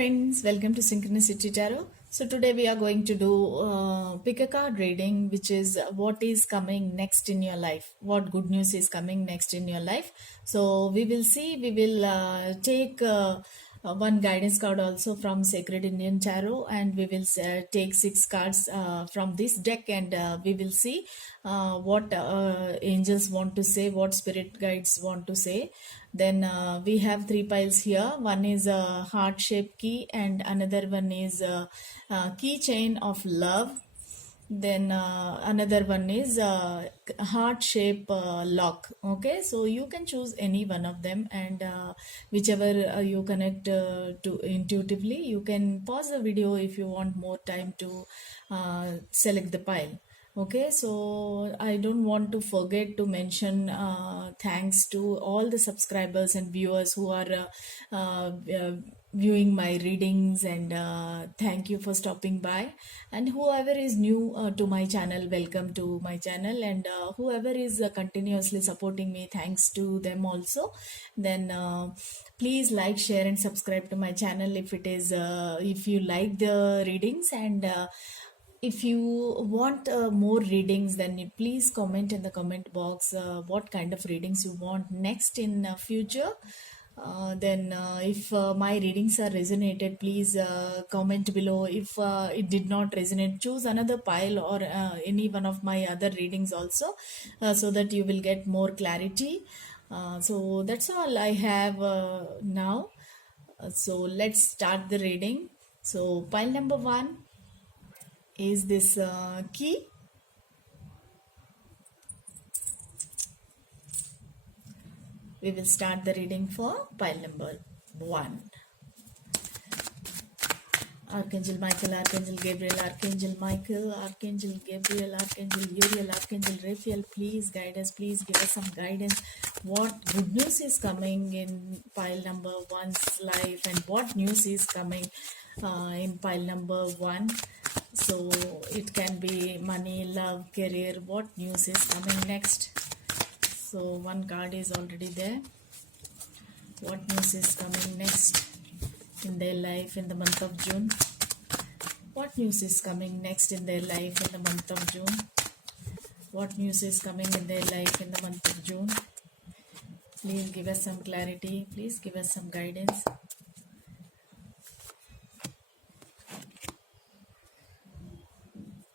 friends, welcome to Synchronicity Tarot. So today we are going to do pick a card reading, which is what is coming next in your life, what good news is coming next in your life. So we will see, we will take one guidance card also from Sacred Indian Tarot, and we will take 6 cards from this deck, and we will see what angels want to say, what spirit guides want to say. Then we have 3 piles here. One is a heart-shaped key, and another one is a keychain of love. Then another one is heart shape lock. Okay, so you can choose any one of them, and whichever you connect to intuitively. You can pause the video if you want more time to select the pile. Okay, so I don't want to forget to mention thanks to all the subscribers and viewers who are viewing my readings, and thank you for stopping by. And whoever is new to my channel, welcome to my channel, and whoever is continuously supporting me, thanks to them also. Then please like, share and subscribe to my channel if it is if you like the readings, and if you want more readings, then you please comment in the comment box what kind of readings you want next in future. Then if my readings are resonated, please comment below. If it did not resonate, choose another pile or any one of my other readings also, so that you will get more clarity. So that's all I have now. So let's start the reading. So pile number 1 is this key. We will start the reading for pile number 1. Archangel Michael, Archangel Gabriel, Archangel Michael, Archangel Gabriel, Archangel Uriel, Archangel Raphael, please guide us, please give us some guidance. What good news is coming in pile number 1's life, and what news is coming in pile number 1. So it can be money, love, career. What news is coming next? So one card is already there. What news is coming next in their life in the month of June? What news is coming next in their life in the month of June? What news is coming in their life in the month of June? Please give us some clarity. Please give us some guidance.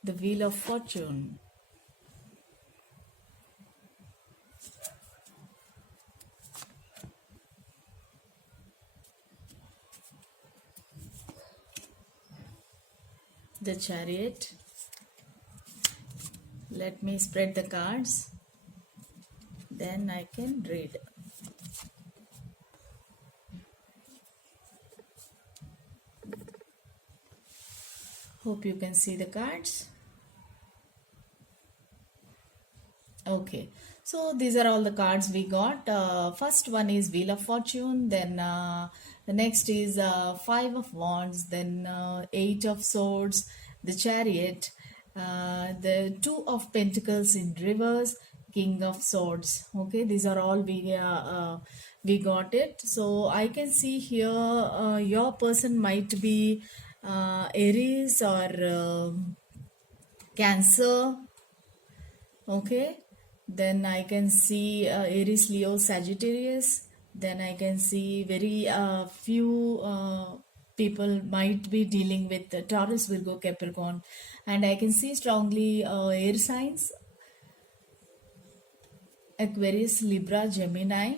The Wheel of Fortune. The Chariot. Let me spread the cards, then I can read. Hope you can see the cards. Okay, so these are all the cards we got. First one is Wheel of Fortune, then the next is 5 of Wands, then 8 of Swords, the Chariot, the 2 of Pentacles in reverse, King of Swords. Okay, these are all we got it. So I can see here your person might be Aries or Cancer. Okay, then I can see Aries, Leo, Sagittarius. Then I can see very few people might be dealing with Taurus, Virgo, Capricorn, and I can see strongly air signs, Aquarius, Libra, Gemini.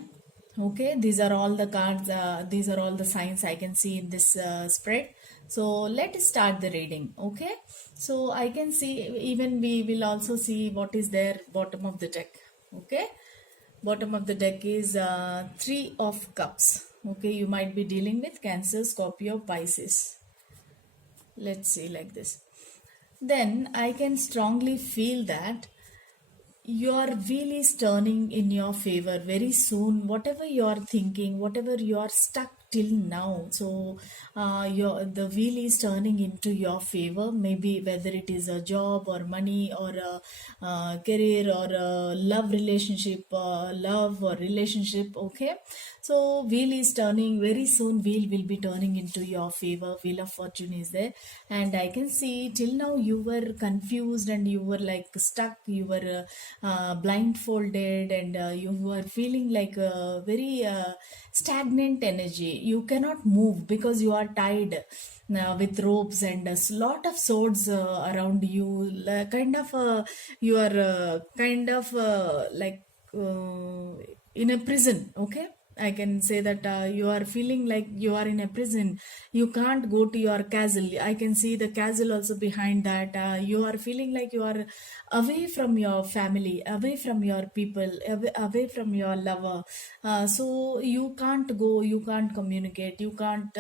Okay, these are all the cards, these are all the signs I can see in this spread. So let's start the reading. Okay, so I can see, even we will also see what is there bottom of the deck. Okay, bottom of the deck is 3 of Cups. Okay, you might be dealing with Cancer, Scorpio, Pisces. Let's see like this. Then I can strongly feel that your wheel is turning in your favor very soon. Whatever you are thinking, whatever you are stuck till now. So your the wheel is turning into your favor, maybe whether it is a job or money or a career or a love relationship, love or relationship. Okay, so wheel is turning very soon. Wheel will be turning into your favor. Wheel of fortune is there, and I can see till now you were confused and you were like stuck. You were blindfolded, and you were feeling like a very stagnant energy. You cannot move because you are tied with ropes and a lot of swords around you. Kind of you are kind of like in a prison. Okay, I can say that you are feeling like you are in a prison. You can't go to your castle. I can see the castle also behind that. You are feeling like you are away from your family, away from your people, away from your lover. So you can't go, you can't communicate, you can't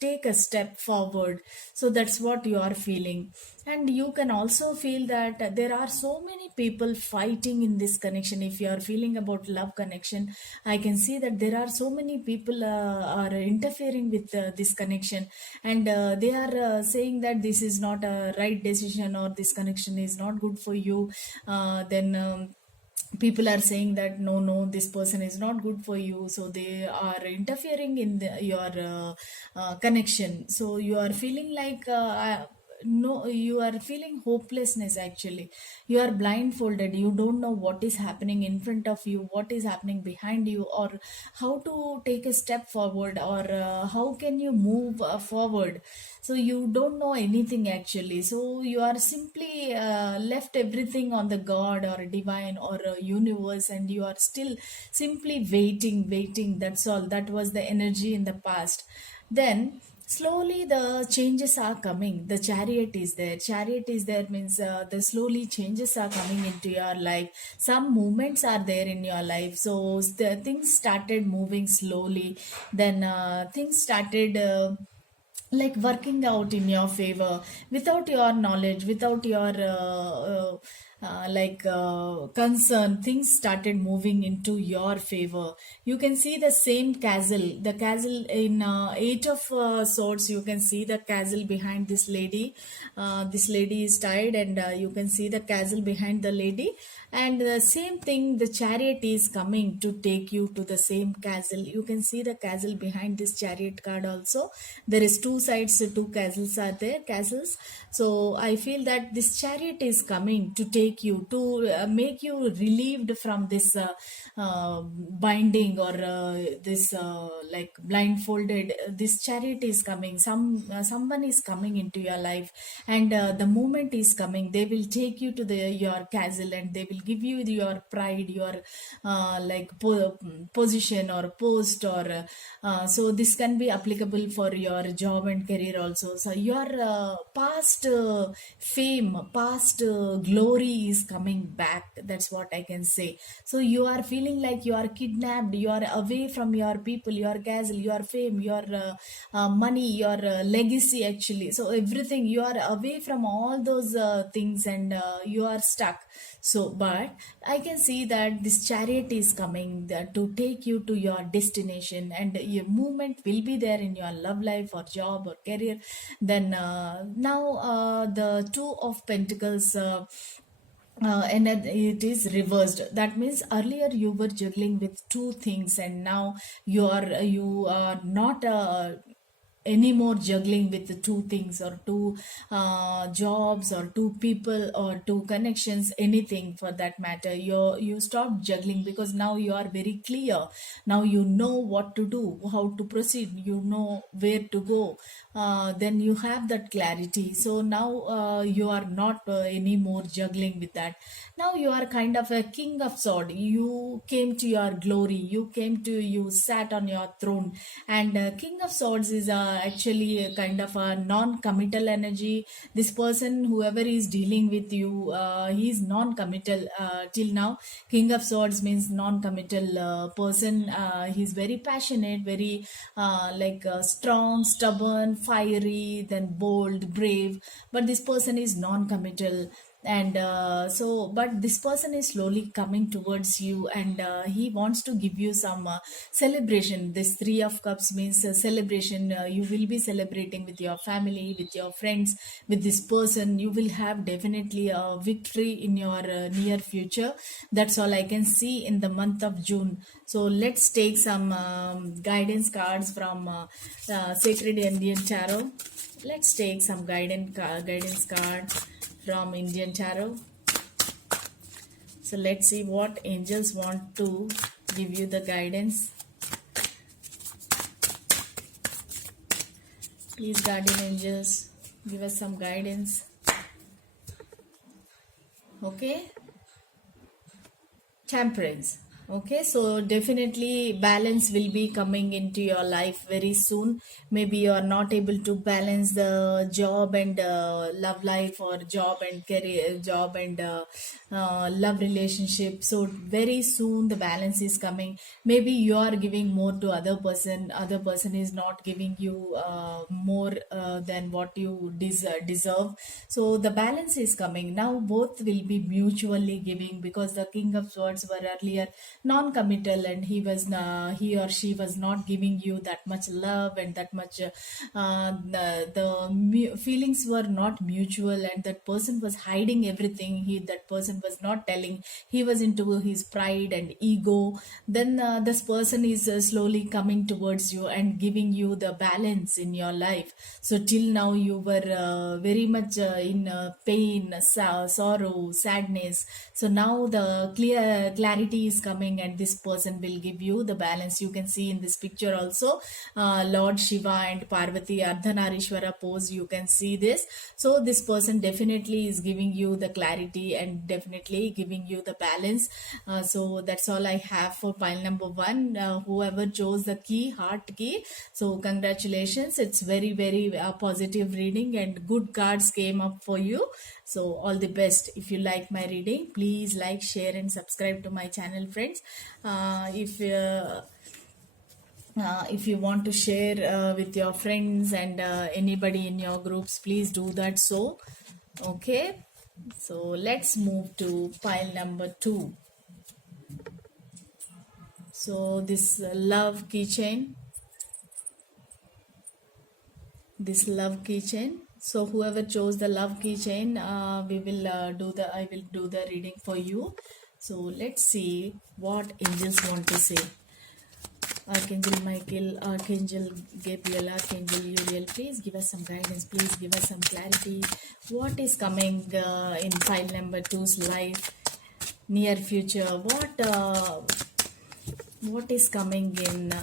take a step forward. So that's what you are feeling. And you can also feel that there are so many people fighting in this connection. If you are feeling about love connection, I can see that there are so many people are interfering with this connection, and they are saying that this is not a right decision, or this connection is not good for you. Then people are saying that no, this person is not good for you, so they are interfering in your connection. So you are feeling like no, you are feeling hopelessness. Actually, you are blindfolded. You don't know what is happening in front of you, what is happening behind you, or how to take a step forward, or how can you move forward. So you don't know anything actually. So you are simply left everything on the god or divine or universe, and you are still simply waiting. That's all. That was the energy in the past. Then slowly the changes are coming. The chariot is there. Chariot is there means the slowly changes are coming into your life. Some movements are there in your life. So the things started moving slowly. Then things started like working out in your favor without your knowledge, without your concern. Things started moving into your favor. You can see the same castle, the castle in eight of swords. You can see the castle behind this lady. This lady is tied, and you can see the castle behind the lady. And the same thing, the chariot is coming to take you to the same castle. You can see the castle behind this chariot card also. There is two sides, two castles are there, castles. So I feel that this chariot is coming to take you, to make you relieved from this binding, or this like blindfolded. This chariot is coming. Someone is coming into your life, and the moment is coming. They will take you to your castle, and they will give you your pride, your position or post, or so this can be applicable for your job and career also. So your past fame, past glory is coming back. That's what I can say. So you are feeling like you are kidnapped. You are away from your people, your castle, your fame, your money, your legacy actually. So everything, you are away from all those things, and you are stuck. So but I can see that this chariot is coming to take you to your destination, and your movement will be there in your love life or job or career. Then now the two of pentacles, and it is reversed. That means earlier you were juggling with two things, and now you are not anymore juggling with the two things, or two jobs, or two people, or two connections, anything for that matter. You stop juggling, because now you are very clear. Now you know what to do, how to proceed, you know where to go. Then you have that clarity. So now you are not anymore juggling with that. Now you are kind of a king of sword. You came to your glory. You sat on your throne. And king of swords is actually a kind of a non-committal energy. This person, whoever is dealing with you, he is non-committal till now. King of swords means non-committal person. He's very passionate, very strong, stubborn, fiery, then bold, brave. But this person is non-committal. and so but this person is slowly coming towards you, and he wants to give you some celebration. This three of cups means celebration. You will be celebrating with your family, with your friends, with this person. You will have definitely a victory in your near future. That's all I can see in the month of June. So let's take some guidance cards from Sacred Indian Tarot. Let's take some guidance card from Indian Tarot. So let's see what angels want to give you the guidance. Please, guardian angels, give us some guidance. Okay. Temperance. Okay, so definitely balance will be coming into your life very soon. Maybe you are not able to balance the job and love life, or job and career, job and love relationship. So very soon the balance is coming. Maybe you are giving more to other person is not giving you more than what you deserve. So the balance is coming now. Both will be mutually giving, because the King of Swords were earlier non-committal, and he or she was not giving you that much love and that much feelings were not mutual, and that person was hiding everything. That person was not telling. He was into his pride and ego. Then this person is slowly coming towards you and giving you the balance in your life. So till now you were very much in pain, sorrow, sadness. So now the clarity is coming, and this person will give you the balance. You can see in this picture also Lord Shiva and Parvati Ardhanarishwara pose. You can see this. So this person definitely is giving you the clarity and definitely giving you the balance. So that's all I have for pile number 1. Whoever chose the key, heart key, so congratulations. It's very positive reading, and good cards came up for you. So all the best. If you like my reading, please like, share and subscribe to my channel, friends. If you want to share with your friends and anybody in your groups, please do that. So okay, so let's move to pile number 2. So this love keychain, so whoever chose the love keychain, I will do the reading for you. So let's see what angels want to say. Archangel Michael, Archangel Gabriel, Archangel Uriel, please give us some guidance, please give us some clarity. What is coming in pile number 2's life, near future? What is coming in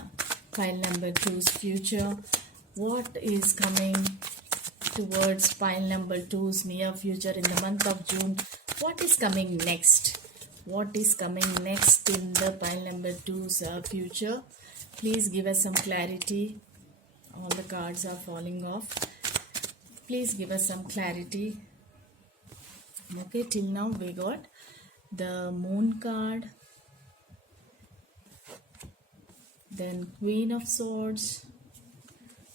pile number 2's future? What is coming towards pile number 2's near future in the month of June? What is coming next? What is coming next in the pile number 2's future? Please give us some clarity. All the cards are falling off. Please give us some clarity. Okay, till now we got the Moon card, then Queen of Swords.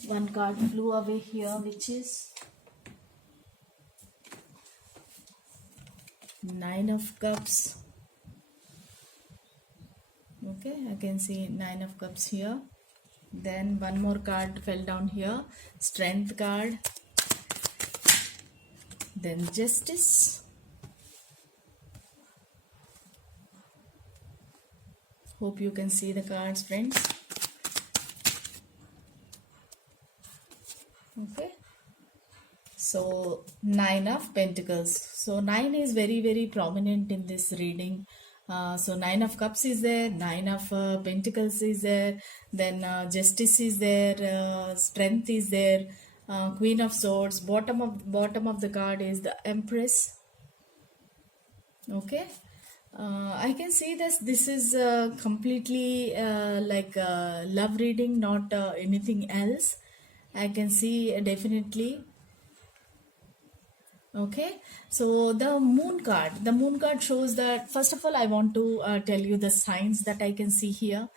One card flew away here, which is Nine of Cups. Okay, I can see Nine of Cups here. Then one more card fell down here, Strength card. Then Justice. Hope you can see the cards, friends. Okay, so Nine of Pentacles. So 9 is very prominent in this reading. So Nine of Cups is there, Nine of Pentacles is there, then Justice is there, Strength is there, Queen of Swords. Bottom of the card is the Empress. Okay, I can see this is completely like love reading, not anything else. I can see definitely. Okay, so the moon card shows that, first of all I want to tell you the signs that I can see here.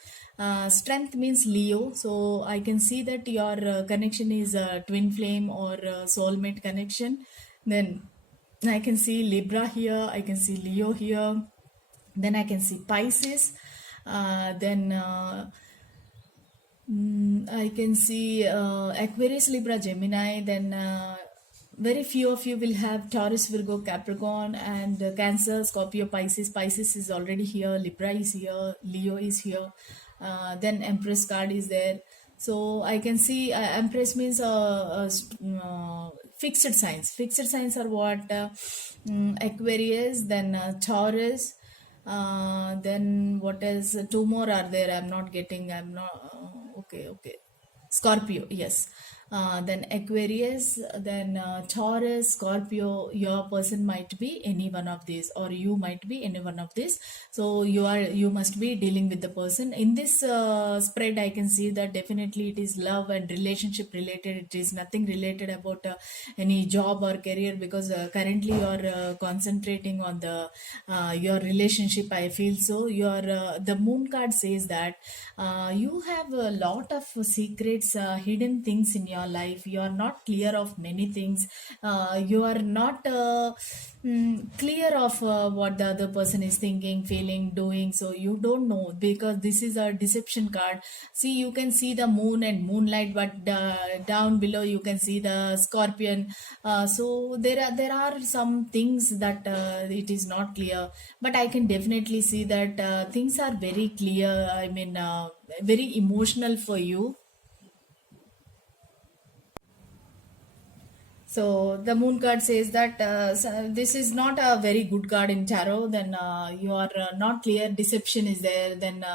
Strength means Leo, so I can see that your connection is a twin flame or soulmate connection. Then I can see Libra here, I can see Leo here, then I can see Pisces, then I can see Aquarius, Libra, Gemini, then very few of you will have Taurus, Virgo, Capricorn, and Cancer, Scorpio, Pisces. Pisces is already here, Libra is here, Leo is here, then Empress card is there. So I can see Empress means fixed signs. Fixed signs are what? Aquarius, then Taurus, then what else? Two more are there. I'm not getting. I'm not. Okay. Scorpio, yes. Then Aquarius, then Taurus, Scorpio. Your person might be any one of these, or you might be any one of these. So you must be dealing with the person in this spread. I can see that definitely it is love and relationship related. It is nothing related about any job or career, because currently you are concentrating on the your relationship. I feel so. Your the moon card says that you have a lot of secrets, hidden things in your life. You are not clear of many things. You are not clear of what the other person is thinking, feeling, doing. So you don't know, because this is a deception card. See, you can see the moon and moonlight, but down below you can see the scorpion. So there are some things that it is not clear, but I can definitely see that things are very clear. I mean, very emotional for you. So the moon card says that this is not a very good card in tarot. Then you are not clear. Deception is there. Then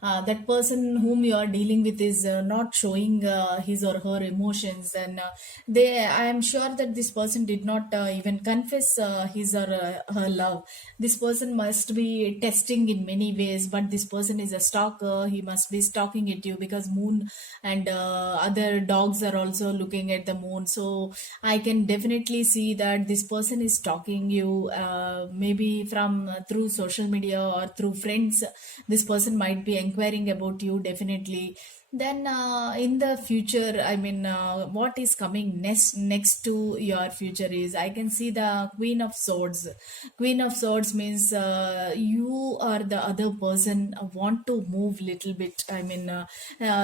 that person whom you are dealing with is not showing his or her emotions. And I am sure that this person did not even confess his or her love. This person must be testing in many ways. But this person is a stalker. He must be stalking at you, because moon and other dogs are also looking at the moon. So I can definitely see that this person is stalking you, maybe from through social media or through friends. This person might be inquiring about you, definitely. Then in the future, I mean, what is coming next to your future is, I can see the Queen of Swords. Queen of Swords means you or the other person want to move little bit. I mean,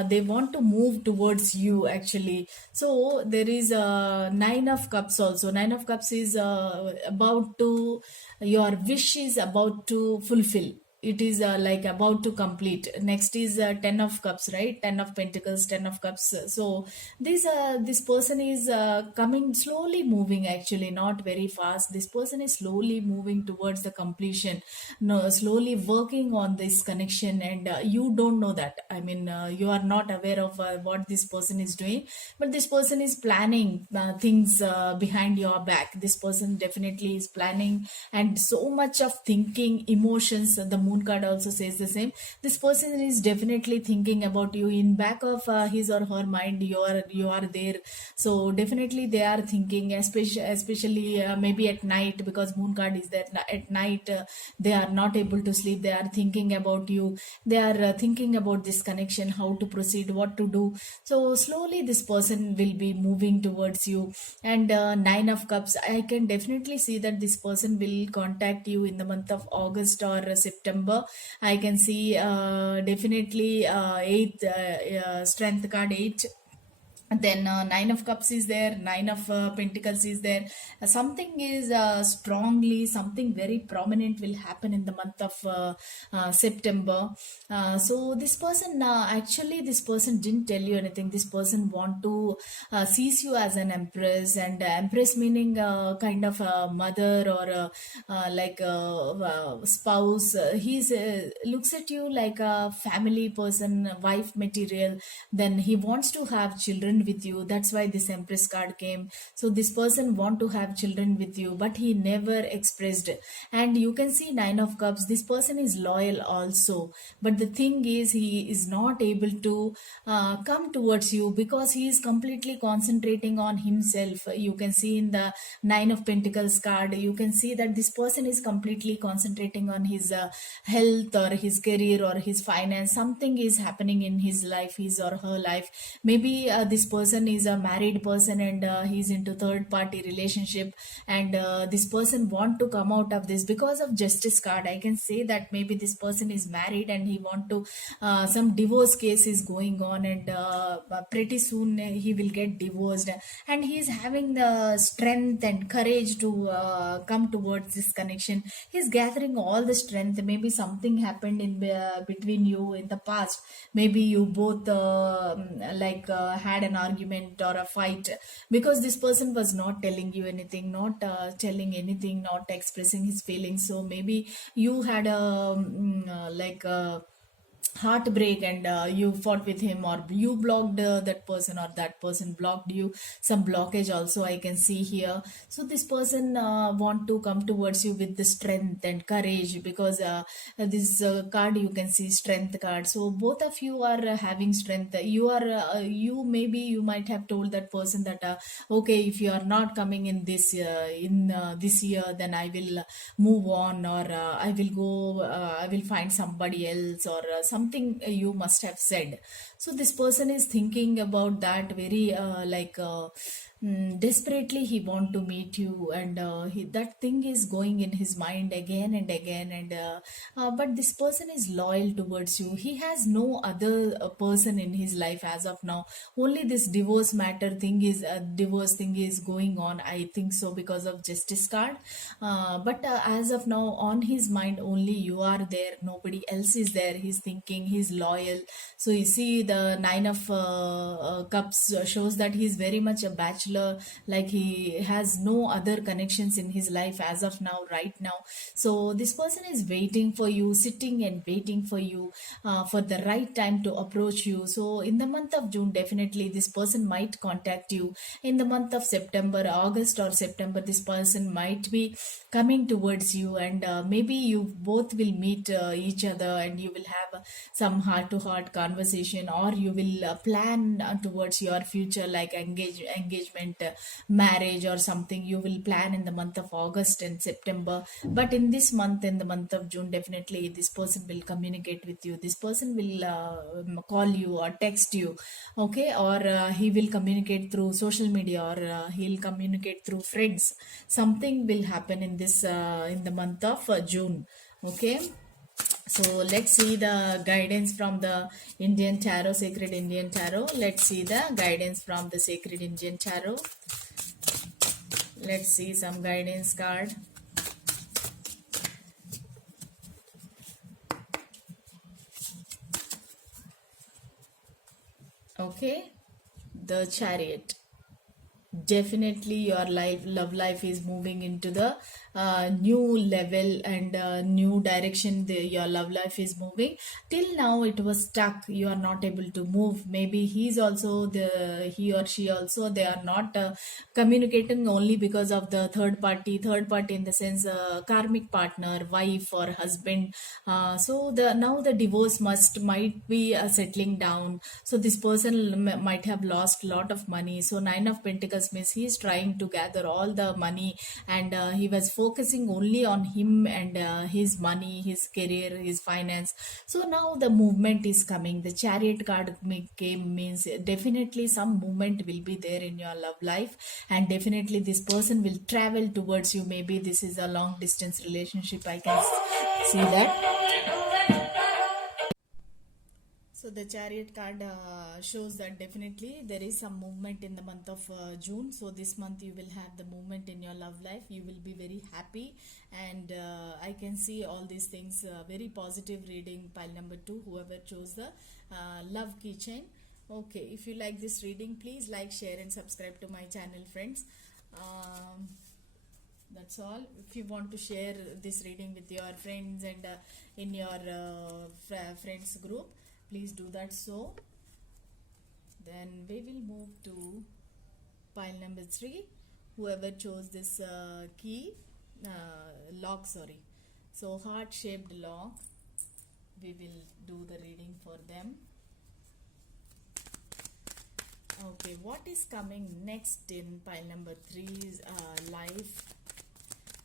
they want to move towards you, actually. So there is a Nine of Cups also. Nine of Cups is about to, your wish is about to fulfill. It is like about to complete. Next is 10 of cups, right? 10 of pentacles, 10 of cups. So this person is coming slowly, moving, actually not very fast. This person is slowly moving towards the completion, no, slowly working on this connection. And you don't know that. I mean, you are not aware of what this person is doing, but this person is planning things behind your back. This person definitely is planning, and so much of thinking, emotions. The moon card also says the same. This person is definitely thinking about you. In back of his or her mind, you are there. So definitely they are thinking, especially maybe at night, because moon card is there at night. They are not able to sleep. They are thinking about you. They are thinking about this connection, how to proceed, what to do. So slowly this person will be moving towards you. And Nine of Cups, I can definitely see that this person will contact you in the month of August or September. I can see definitely eighth, strength card 8. Then Nine of Cups is there, Nine of Pentacles is there. Something is strongly, something very prominent will happen in the month of September. So this person, actually this person didn't tell you anything. This person want to sees you as an empress. And empress meaning kind of a mother, or like a spouse. He's looks at you like a family person, wife material. Then he wants to have children with you. That's why this Empress card came. So this person want to have children with you, but he never expressed. And you can see Nine of Cups, this person is loyal also, but the thing is, he is not able to come towards you, because he is completely concentrating on himself. You can see in the Nine of Pentacles card, you can see that this person is completely concentrating on his health, or his career, or his finance. Something is happening in his life, his or her life. Maybe this person is a married person and he's into third party relationship, and this person want to come out of this because of justice card. I can say that maybe this person is married and he want to some divorce case is going on, and pretty soon he will get divorced, and he is having the strength and courage to come towards this connection. He's gathering all the strength. Maybe something happened in between you in the past. Maybe you both had an argument or a fight, because this person was not telling you anything, not telling anything, not expressing his feelings. So maybe you had a heartbreak, and you fought with him, or you blocked that person, or that person blocked you. Some blockage also I can see here. So this person want to come towards you with the strength and courage, because this card you can see strength card. So both of you are having strength. You are you maybe you might have told that person that okay, if you are not coming in this year, then I will move on, or I will find somebody else, or something you must have said. So this person is thinking about that very desperately. He want to meet you, and that thing is going in his mind again and again, and but this person is loyal towards you. He has no other person in his life as of now. Only this divorce thing is going on, I think so, because of justice card. But as of now, on his mind only you are there, nobody else is there. He's thinking, he's loyal. So you see the nine of cups shows that he's very much a bachelor, like he has no other connections in his life as of now, right now. So this person is waiting for you, sitting and waiting for you, for the right time to approach you. So in the month of June, definitely this person might contact you. In the month of September, August or September, this person might be coming towards you, and maybe you both will meet each other, and you will have some heart to heart conversation, or you will plan towards your future, like engagement, marriage or something. You will plan in the month of August and September. But in this month, in the month of June, definitely this person will communicate with you. This person will call you or text you, okay, or he will communicate through social media, or he'll communicate through friends. Something will happen in this in the month of June, okay. So let's see the guidance from the Indian Tarot, Sacred Indian Tarot. Let's see the guidance from the Sacred Indian Tarot. Let's see some guidance card. Okay, the Chariot. Definitely your love life is moving into the new level and new direction. Your love life is moving. Till now it was stuck, you are not able to move. Maybe he or she also, they are not communicating, only because of the third party in the sense karmic partner, wife or husband. So the now the divorce might be settling down. So this person might have lost a lot of money. So Nine of Pentacles means he is trying to gather all the money, and he was focusing only on him and his money, his career, his finance. So now the movement is coming. The Chariot card came, means definitely some movement will be there in your love life, and definitely this person will travel towards you. Maybe this is a long distance relationship, I can see that. So the Chariot card shows that definitely there is some movement in the month of June. So this month you will have the movement in your love life. You will be very happy, and I can see all these things. Very positive reading, pile number 2, whoever chose the love keychain. Okay, if you like this reading, please like, share and subscribe to my channel, friends. That's all. If you want to share this reading with your friends and in your friends group, please do that. So then we will move to pile number 3, whoever chose this key lock, sorry. So heart shaped lock, we will do the reading for them. Okay, what is coming next in pile number 3's life?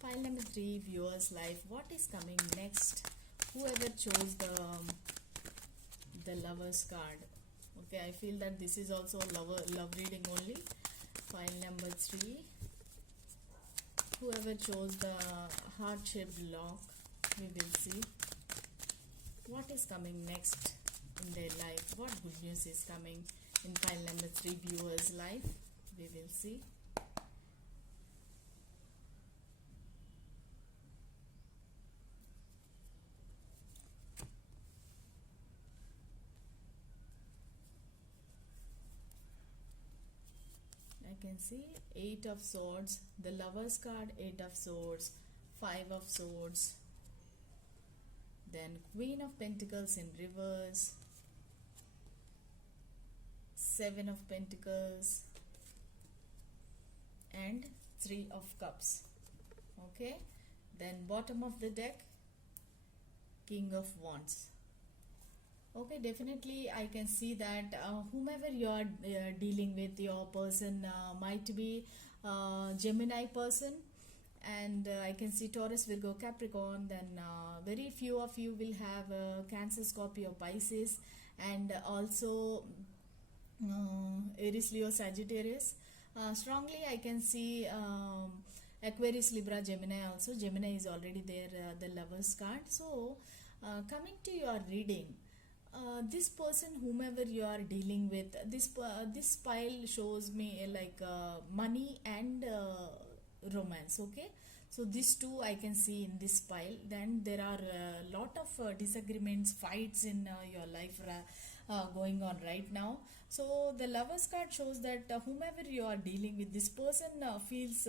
Pile number 3, viewers life. What is coming next? Whoever chose the Lovers card. Okay, I feel that this is also love reading only. File number 3. Whoever chose the heart-shaped lock, we will see what is coming next in their life. What good news is coming in file number 3 viewers' life. We will see. I can see 8 of swords, the lovers card, 8 of swords, 5 of swords, then Queen of Pentacles in reverse, 7 of Pentacles, and 3 of Cups. Okay, then bottom of the deck, King of Wands. Okay, definitely I can see that whomever you are dealing with, your person might be Gemini person, and I can see Taurus, Virgo, Capricorn. Then very few of you will have Cancer, Scorpio, Pisces, and also Aries, Leo, Sagittarius. Strongly I can see Aquarius, Libra, Gemini also. Gemini is already there, the lovers card. So coming to your reading, this person, whomever you are dealing with, this pile shows me like money and romance. Okay, so these two I can see in this pile. Then there are a lot of disagreements, fights in your life going on right now. So the lovers card shows that whomever you are dealing with, this person feels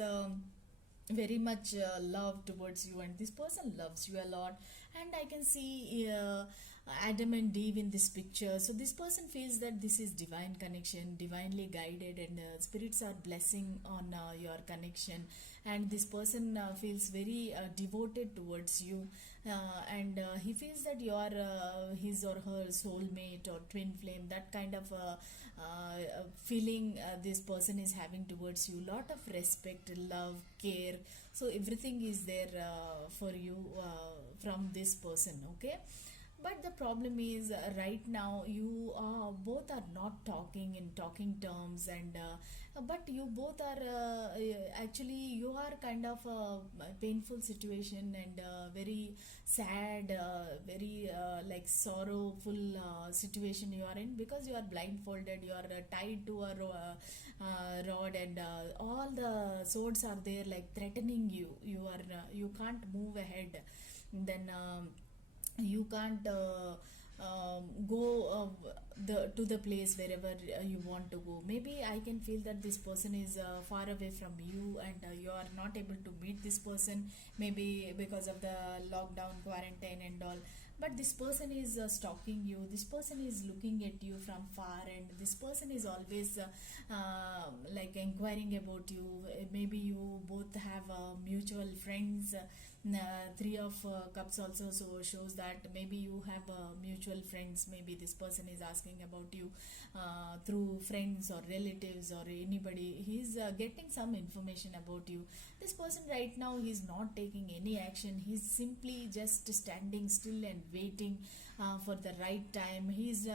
very much love towards you, and this person loves you a lot. And I can see Adam and Eve in this picture. So this person feels that this is divine connection, divinely guided, and spirits are blessing on your connection. And this person feels very devoted towards you, and he feels that you are his or her soulmate or twin flame. That kind of feeling this person is having towards you. Lot of respect, love, care. So everything is there for you from this person. Okay, but the problem is right now you both are not talking in talking terms, and but you both are actually you are kind of a painful situation, and very sad, very like sorrowful situation you are in, because you are blindfolded, you are tied to a rod, and all the swords are there like threatening you. You are you can't move ahead. Then you can't go to the place wherever you want to go. Maybe I can feel that this person is far away from you, and you are not able to meet this person, maybe because of the lockdown, quarantine and all. But this person is stalking you, this person is looking at you from far, and this person is always like inquiring about you. Maybe you both have mutual friends. 3 of Cups also so shows that maybe you have mutual friends. Maybe this person is asking about you through friends or relatives or anybody. He's getting some information about you. This person right now, he's not taking any action. He's simply just standing still and waiting for the right time. He's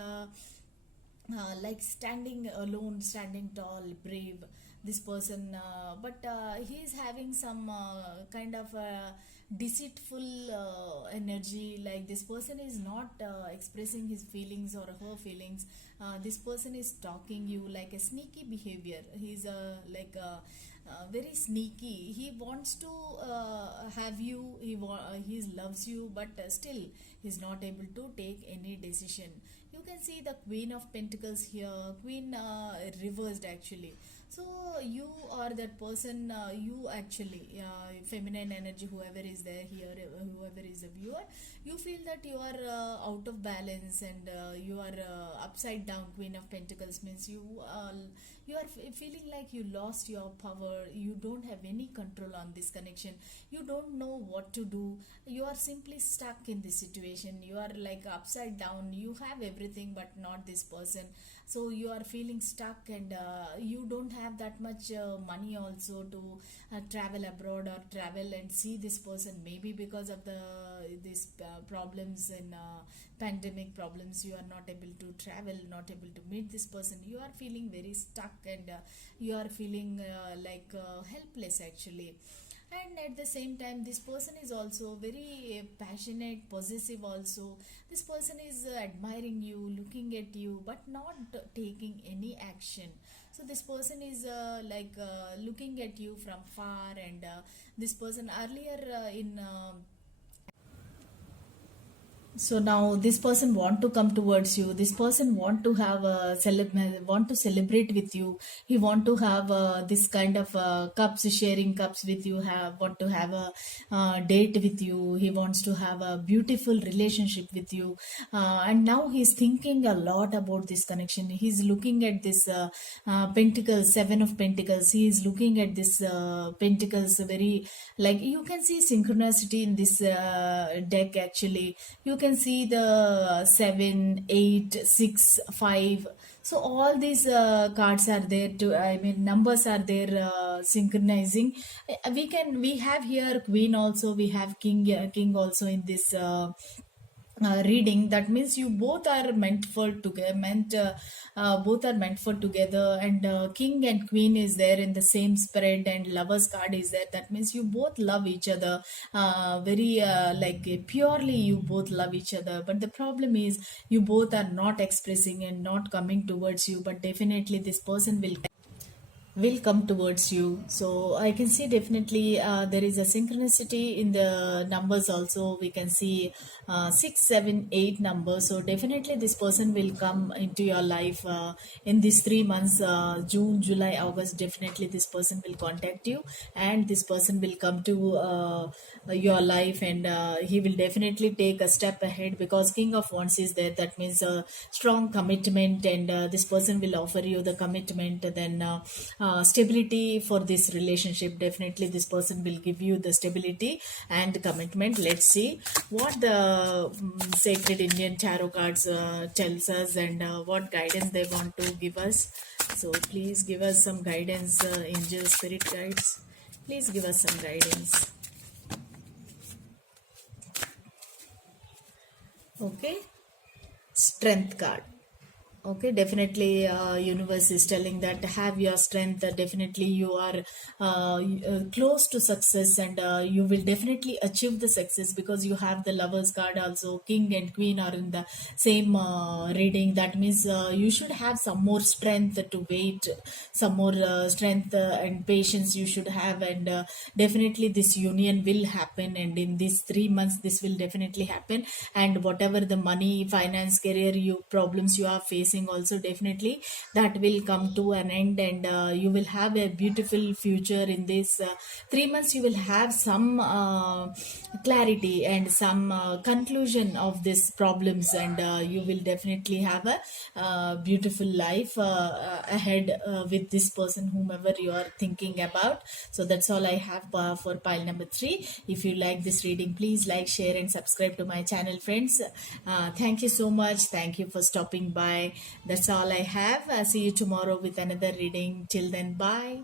like standing alone, standing tall, brave, this person, but he is having some kind of deceitful energy. Like this person is not expressing his feelings or her feelings. This person is stalking you like a sneaky behavior. He's like very sneaky. He wants to have you. He loves you, but still he's not able to take any decision. You can see the Queen of Pentacles here, Queen reversed actually. So you are that person, you actually feminine energy, whoever is there here, whoever is a viewer, you feel that you are out of balance, and you are upside down. Queen of Pentacles means you are feeling like you lost your power. You don't have any control on this connection. You don't know what to do. You are simply stuck in this situation. You are like upside down. You have everything but not this person. so you are feeling stuck, and you don't have that much money also to travel abroad or travel and see this person. Maybe because of these problems and pandemic problems, you are not able to travel, not able to meet this person. You are feeling very stuck, and you are feeling helpless actually. And at the same time, this person is also very passionate, possessive also. This person is admiring you, looking at you, but not taking any action. So this person is looking at you from far, and this person earlier in so now this person want to come towards you. This person want to have a want to celebrate with you. He want to have this kind of cups, sharing cups with you. Have want to have a date with you. He wants to have a beautiful relationship with you. And now he's thinking a lot about this connection. He's looking at this pentacles, seven of pentacles. He is looking at this pentacles very, like, you can see synchronicity in this deck actually. You can see the 7, 8, 6, 5. So all these cards are there to, I mean, numbers are there synchronizing. We have here queen also, we have king also in this reading. That means you both are meant for together, both are meant for together, and king and queen is there in the same spread, and lovers card is there. That means you both love each other very purely. You both love each other, but the problem is you both are not expressing and not coming towards you. But definitely this person will come towards you. So I can see definitely there is a synchronicity in the numbers also. We can see 6, 7, 8 numbers. So definitely this person will come into your life in these 3 months, June, July, August. Definitely this person will contact you, and this person will come to your life, and he will definitely take a step ahead, because king of wands is there. That means a strong commitment, and this person will offer you the commitment, then stability for this relationship. Definitely this person will give you the stability and commitment. Let's see what the sacred Indian tarot cards tells us, and what guidance they want to give us. So please give us some guidance, angel spirit guides. Please give us some guidance. Okay, strength card. Okay, definitely universe is telling that have your strength. Definitely you are close to success, and you will definitely achieve the success, because you have the lovers card also. King and queen are in the same reading. That means you should have some more strength to wait, some more strength and patience you should have, and definitely this union will happen, and in these 3 months this will definitely happen. And whatever the money, finance, career you problems you are facing also, definitely that will come to an end, and you will have a beautiful future. In this 3 months you will have some clarity and some conclusion of these problems, and you will definitely have a beautiful life ahead with this person, whomever you are thinking about. So that's all I have for pile number 3. If you like this reading, please like, share and subscribe to my channel, friends. Thank you so much. Thank you for stopping by. That's all I have. See you tomorrow with another reading. Till then, bye.